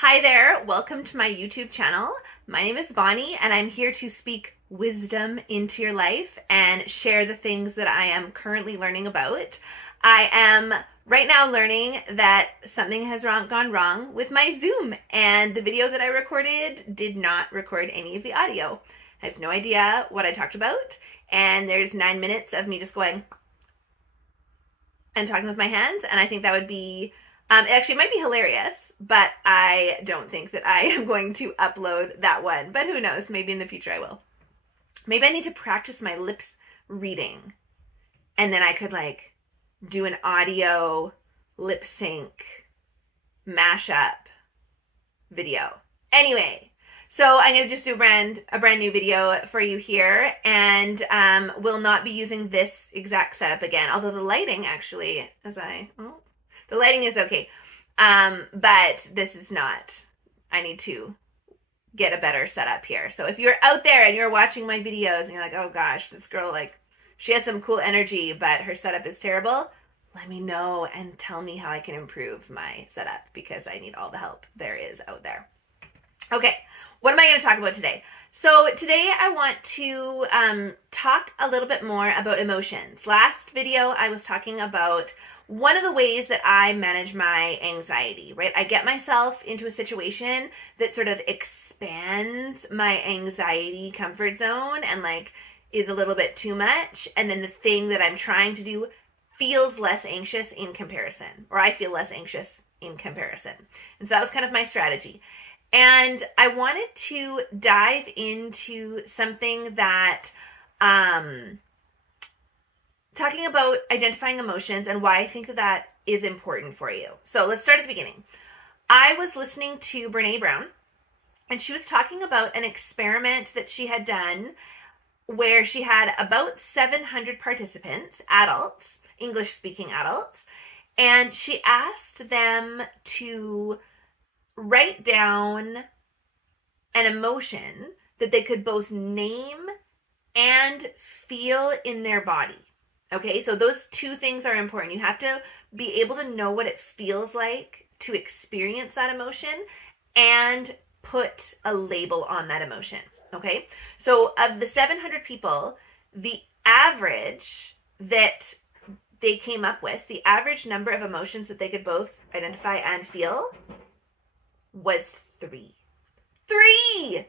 Hi there, welcome to my YouTube channel. My name is Bonnie and I'm here to speak wisdom into your life and share the things that I am currently learning about. I am right now learning that something has gone wrong with my Zoom, and the video that I recorded did not record any of the audio. I have no idea what I talked about, and there's 9 minutes of me just going and talking with my hands, and I think that would be it actually might be hilarious, but I don't think that I am going to upload that one. But who knows? Maybe in the future I will. Maybe I need to practice my lips reading, and then I could like do an audio lip sync mashup video. Anyway, so I'm gonna just do a brand new video for you here, and will not be using this exact setup again. Although the lighting actually, the lighting is okay, but this is not. I need to get a better setup here. So if you're out there and you're watching my videos and you're like, oh gosh, this girl, like, she has some cool energy, but her setup is terrible, let me know and tell me how I can improve my setup, because I need all the help there is out there. Okay, what am I going to talk about today? So today I want to talk a little bit more about emotions. Last video I was talking about one of the ways that I manage my anxiety, right? I get myself into a situation that sort of expands my anxiety comfort zone and like is a little bit too much. And then the thing that I'm trying to do feels less anxious in comparison, or I feel less anxious in comparison. And so that was kind of my strategy. And I wanted to dive into something that, talking about identifying emotions and why I think that that is important for you. So let's start at the beginning. I was listening to Brene Brown, and she was talking about an experiment that she had done where she had about 700 participants, adults, English-speaking adults, and she asked them to write down an emotion that they could both name and feel in their body. Okay, so those two things are important. You have to be able to know what it feels like to experience that emotion and put a label on that emotion. Okay, so of the 700 people, the average that they came up with, the average number of emotions that they could both identify and feel was 3. 3!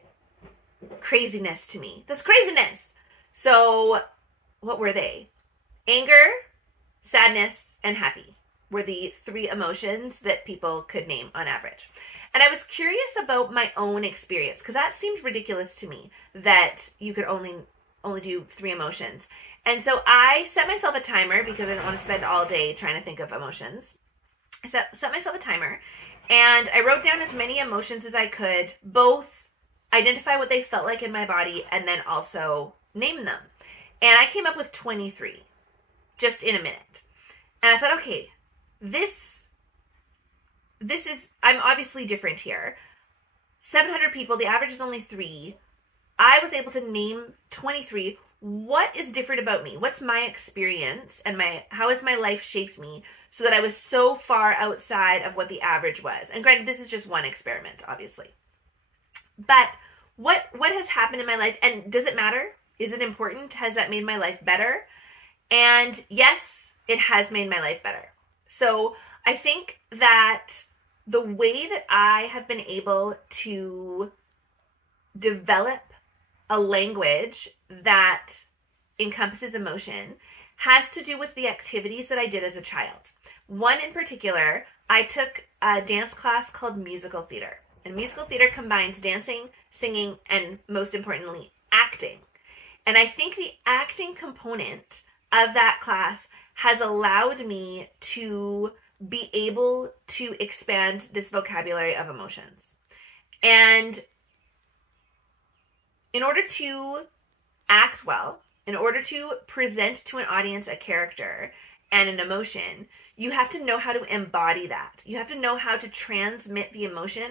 Craziness to me. That's craziness. So what were they? Anger, sadness, and happy were the 3 emotions that people could name on average. And I was curious about my own experience, because that seemed ridiculous to me that you could only do 3 emotions. And so I set myself a timer, because I didn't want to spend all day trying to think of emotions. I set myself a timer, and I wrote down as many emotions as I could, both identify what they felt like in my body and then also name them. And I came up with 23. Just in a minute. And I thought, okay, this is, I'm obviously different here. 700 people, the average is only 3. I was able to name 23. What is different about me? What's my experience and how has my life shaped me so that I was so far outside of what the average was? And granted, this is just one experiment, obviously. But what has happened in my life, and does it matter? Is it important? Has that made my life better? And yes, it has made my life better. So I think that the way that I have been able to develop a language that encompasses emotion has to do with the activities that I did as a child. One in particular, I took a dance class called musical theater. And musical theater combines dancing, singing, and most importantly, acting. And I think the acting component of that class has allowed me to be able to expand this vocabulary of emotions. And in order to act well, in order to present to an audience a character and an emotion, you have to know how to embody that. You have to know how to transmit the emotion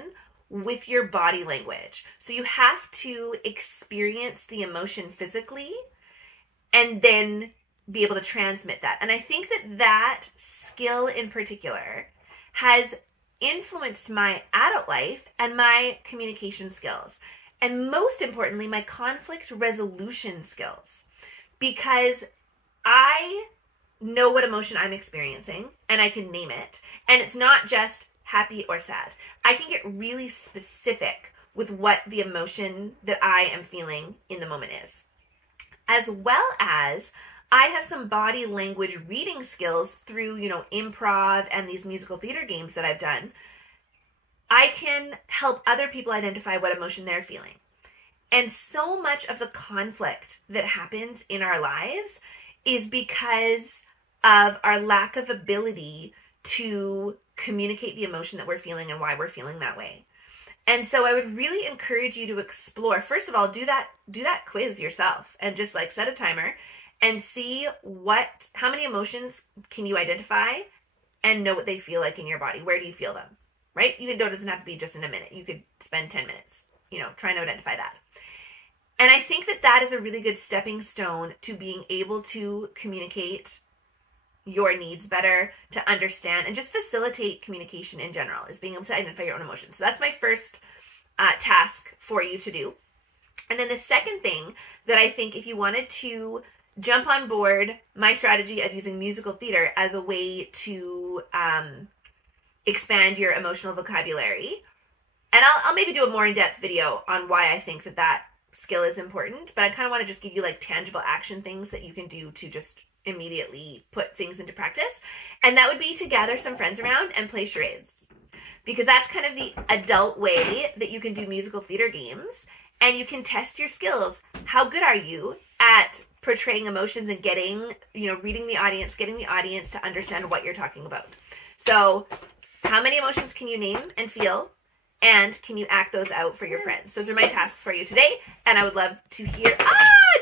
with your body language. So you have to experience the emotion physically and then be able to transmit that. And I think that that skill in particular has influenced my adult life and my communication skills. And most importantly, my conflict resolution skills. Because I know what emotion I'm experiencing and I can name it. And it's not just happy or sad. I can get really specific with what the emotion that I am feeling in the moment is. As well as I have some body language reading skills through, improv and these musical theater games that I've done. I can help other people identify what emotion they're feeling. And so much of the conflict that happens in our lives is because of our lack of ability to communicate the emotion that we're feeling and why we're feeling that way. And so I would really encourage you to explore. First of all, do that quiz yourself and just set a timer and see how many emotions can you identify and know what they feel like in your body. Where do you feel them, right? It doesn't have to be just in a minute. You could spend 10 minutes, trying to identify that. And I think that is a really good stepping stone to being able to communicate your needs better, to understand, and just facilitate communication in general, is being able to identify your own emotions. So that's my first task for you to do. And then the second thing that I think, if you wanted to jump on board my strategy of using musical theater as a way to expand your emotional vocabulary, and I'll maybe do a more in-depth video on why I think that skill is important, but I kind of want to just give you tangible action things that you can do to just immediately put things into practice. And that would be to gather some friends around and play charades, because that's kind of the adult way that you can do musical theater games, and you can test your skills. How good are you at portraying emotions and getting, reading the audience, getting the audience to understand what you're talking about? So how many emotions can you name and feel? And can you act those out for your friends? Those are my tasks for you today. And I would love to hear,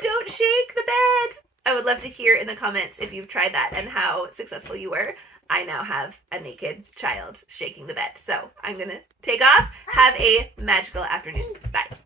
don't shake the bed. I would love to hear in the comments if you've tried that and how successful you were. I now have a naked child shaking the bed. So I'm going to take off. Have a magical afternoon. Bye.